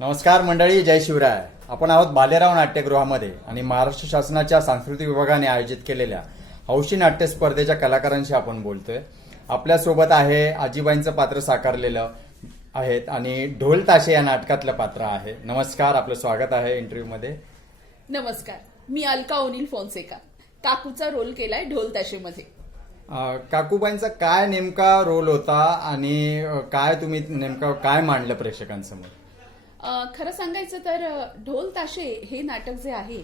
नमस्कार मंडळी, जय शिवराय. आपण आहोत बालेराव नाट्यगृहामध्ये आणि महाराष्ट्र शासनाच्या सांस्कृतिक विभागाने आयोजित केलेल्या हौशी नाट्य स्पर्धेच्या कलाकारांशी आपण बोलतोय. आपल्यासोबत आहे आजीबाईंचं पात्र साकारलेलं आहेत आणि ढोल ताशे या नाटकातलं पात्र आहे. नमस्कार, आपलं स्वागत आहे इंटरव्ह्यूमध्ये. नमस्कार, मी अलका ओनिल फोन्सेका. काकूचा रोल केलाय ढोल ताशेमध्ये. काकूबाईंचा काय नेमका रोल होता आणि काय तुम्ही नेमकं काय मांडलं प्रेक्षकांसमोर? खरं सांगायचं तर ढोल ताशे हे नाटक जे आहे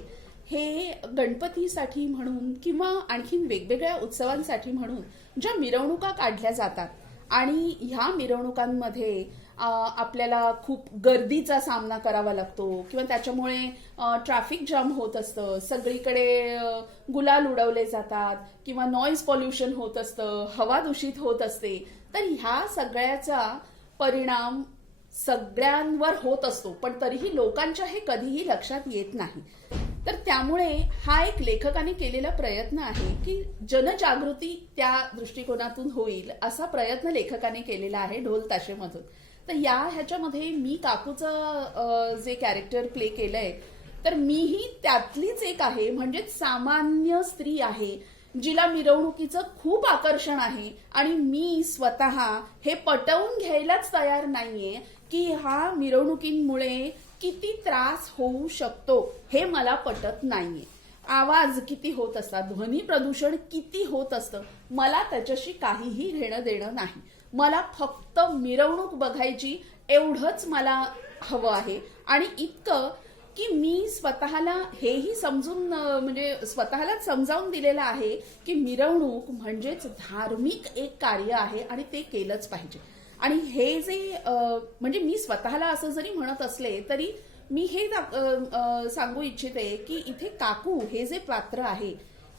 हे गणपतीसाठी म्हणून किंवा आणखीन वेगवेगळ्या उत्सवांसाठी म्हणून ज्या मिरवणुका काढल्या जातात आणि ह्या मिरवणुकांमध्ये आपल्याला खूप गर्दीचा सामना करावा लागतो किंवा त्याच्यामुळे ट्रॅफिक जाम होत असतं, सगळीकडे गुलाल उडवले जातात किंवा नॉईज पॉल्युशन होत असतं, हवा दूषित होत असते. तर ह्या सगळ्याचा परिणाम सगळ्यांवर होत असतो, पण तरीही लोकांच्या हे कधीही लक्षात येत नाही. तर त्यामुळे हा एक लेखकाने केलेला प्रयत्न आहे की जनजागृती त्या दृष्टिकोनातून होईल असा प्रयत्न लेखकाने केलेला आहे ढोल ताशेमधून. तर ह्याच्यामध्ये मी काकूचं जे कॅरेक्टर प्ले केलंय तर मीही त्यातलीच एक आहे. म्हणजे सामान्य स्त्री आहे जिला मिरवणुकीचं खूप आकर्षण आहे आणि मी स्वतः हे पटवून घ्यायलाच तयार नाहीये की हा मिरवणुकींमुळे किती त्रास होऊ शकतो हे मला पटत नाहीये. आवाज किती होत असतात, ध्वनी प्रदूषण किती होत असतं, मला त्याच्याशी काहीही घेणं देणं नाही. मला फक्त मिरवणूक बघायची एवढंच मला हवं आहे. आणि इतकं की मी स्वतःला हेही समजून म्हणजे स्वतःलाच समजावून दिलेलं आहे की मिरवणूक म्हणजेच धार्मिक एक कार्य आहे आणि ते केलंच पाहिजे. आणि हे जे म्हणजे मी स्वतःला असं जरी म्हणत असले तरी मी हे सांगू इच्छिते की इथे काकू हे जे पात्र आहे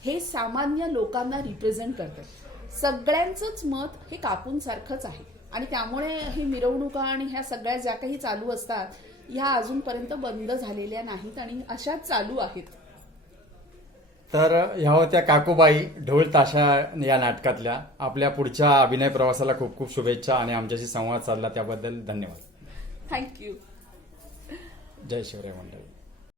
हे सामान्य लोकांना रिप्रेझेंट करतं. सगळ्यांचंच मत हे काकूंसारखंच आहे आणि त्यामुळे ही मिरवणुका आणि ह्या सगळ्या ज्या काही चालू असतात ह्या अजूनपर्यंत बंद झालेल्या नाहीत आणि अशाच चालू आहेत. तर ह्या होत्या काकूबाई ढोल ताशा या नाटकातल्या. आपल्या पुढच्या अभिनय प्रवासाला खूप खूप शुभेच्छा आणि आमच्याशी संवाद साधला त्याबद्दल धन्यवाद. थँक्यू. जय शिवराय मंडळी.